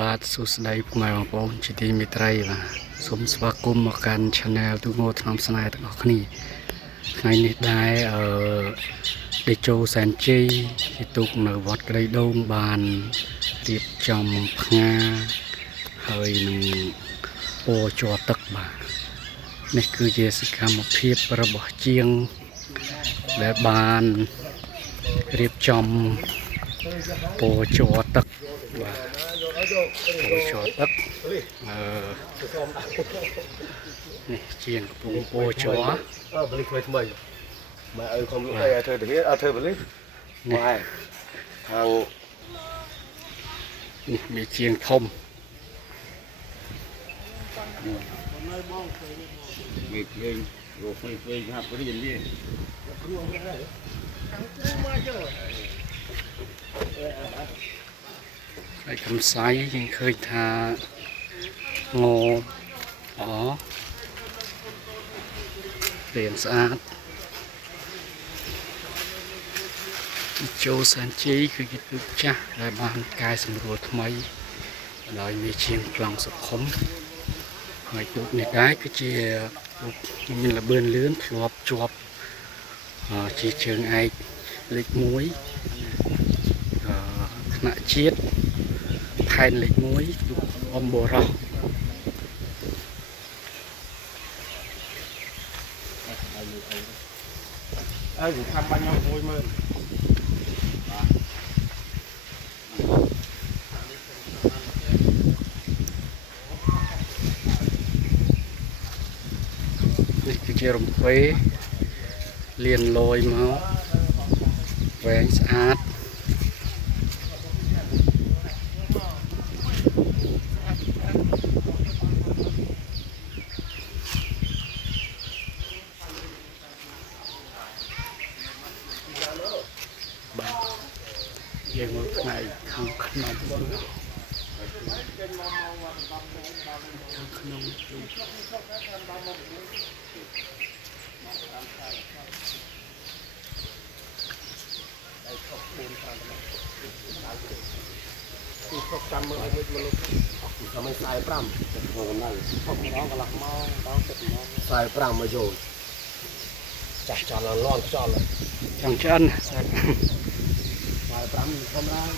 បាទសួស្តីពុកម៉ែបងប្អូនជាទីមេត្រីបាទសូមស្វាគមន៍មកកាន់ Channel ទូងោថ្នាំស្នេហ៍ទាំងអស់គ្នាថ្ងៃនេះដែរដេជោសែនជ័យជាទូកនៅវត្តក្តីដូងបានរៀបចំផ្ងាហើយនឹងពោជ័រទឹកបាទនេះគឺជាសកម្មភាពរបស់ជាងដែលបានរៀបចំពោជ័រទឹកបាទពោជ័រទឹកនេះជាងកំពុងពោជ័របលិសថ្មីមកឲ្យខំលក់ឲ្យធ្វើទៅនេះឲ្យធ្វើបលិសម៉ែខាងនេះមានជាងធំមានភ្លេងរកភ្លេងហាប់រៀននេះគ្រូអត់ខាងគ្រូមកយកហើយកំសៃយើងឃើញថាងរៀងស្អាតចូលសែនជ័យគឺជាទូកចាស់ដែលបានកែសម្រួលថ្មីដោយមានជាងប្លង់សុខុមហើយទូកនេះដែរគឺជាទូកមានល្បឿនលឿនធ្លាប់ជាប់ជាជើងឯកលេខ1ថ្នាក់ជាតិខេត្តលេខ1ទូកអមបរោះឲ្យខាំបាញ់ខ្ញុំមួយមើលនេះគឺជារំពេលៀនលយមកវែងស្អាតបាទយើងមើលផ្នែកខាងក្នុងខាងក្នុងទីខុសចាំមើលឲ្យមួយមនុស្សតែមិន45ក្នុងកំណៅខុសម្ដងកន្លះម៉ោងដល់7ម៉ោង45មកយកចាស់ចោលឡងចោលចង់ឆ្អិន45 ធម្មតា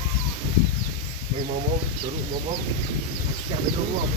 មួយមកទៅរូបមកចាស់ទៅរូបមក